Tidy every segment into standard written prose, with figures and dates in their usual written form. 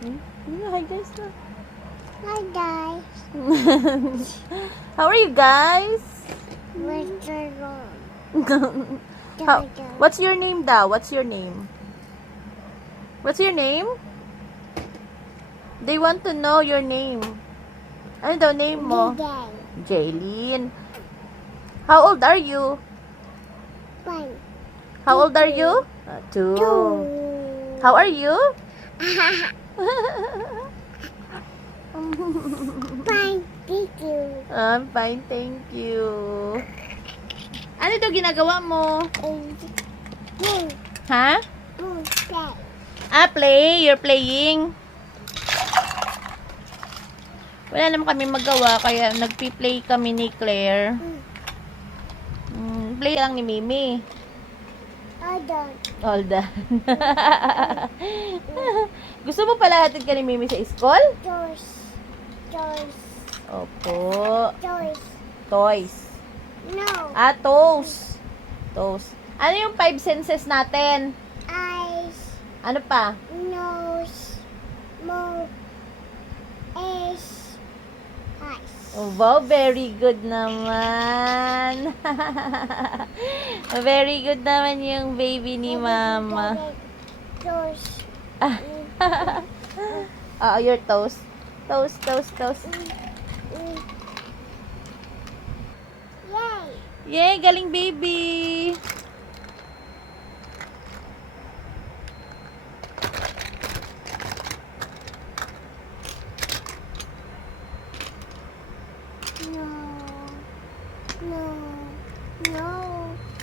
Hi guys na. Hi guys. How are you guys? What's wrong? What's your name daw? What's your name? What's your name? They want to know your name. Ano daw name mo? Jaylene. How old are you? One. How old are you? 2. How are you? Fine, thank you. I'm fine, thank you. Ano daw ginagawa mo? Boom, Ha? boom, play. Play. You're playing. Wala naman kami magawa, kaya nagpi-play kami ni Claire. Play lang ni Mimi. All done. Gusto mo pala hatid ka ni Mimi sa school? Toys. Opo. Toys. Toys. No. Toes. Toes. Ano yung 5 senses natin? Eyes. Ano pa? Nose. Mouth. Eyes. Oh, wow, very good naman. Very good naman yung baby ni Mama. Toes. Your toes. Toes. Yay. Yay, galing baby.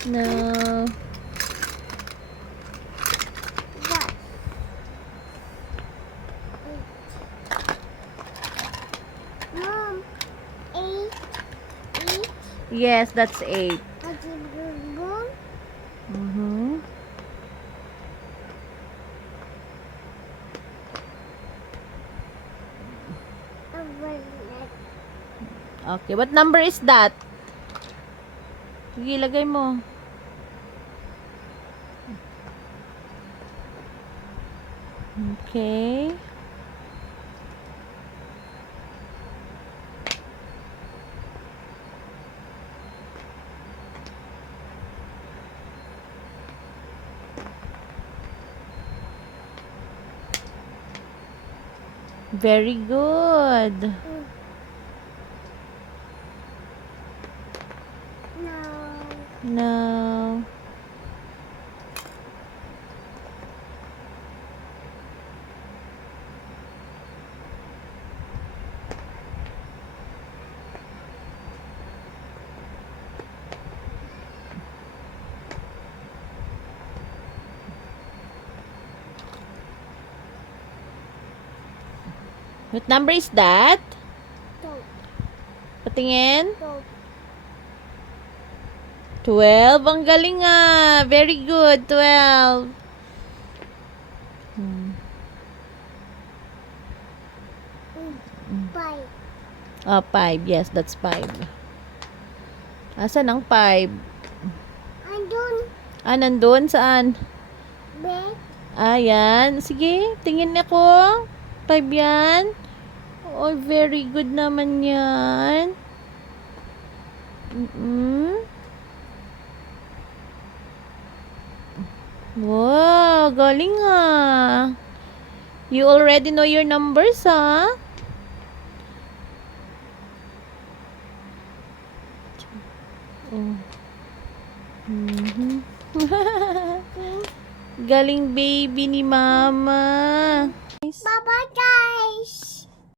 No. What? Mom, eight. Yes, that's 8. Mm-hmm. Okay, what number is that? Sige, lagay mo. Okay. Very good. No. What number is that? Patingin. 12. Ang galing nga. Very good. 12. Five. 5. Yes, that's 5. Asan ang 5? Andun. Nandun? Saan? Bed. Yan. Sige, tingin ako. 5 yan. Oh, very good naman yan. Wow, galing ah. You already know your numbers, ha? Galing baby ni Mama. Bye-bye, guys.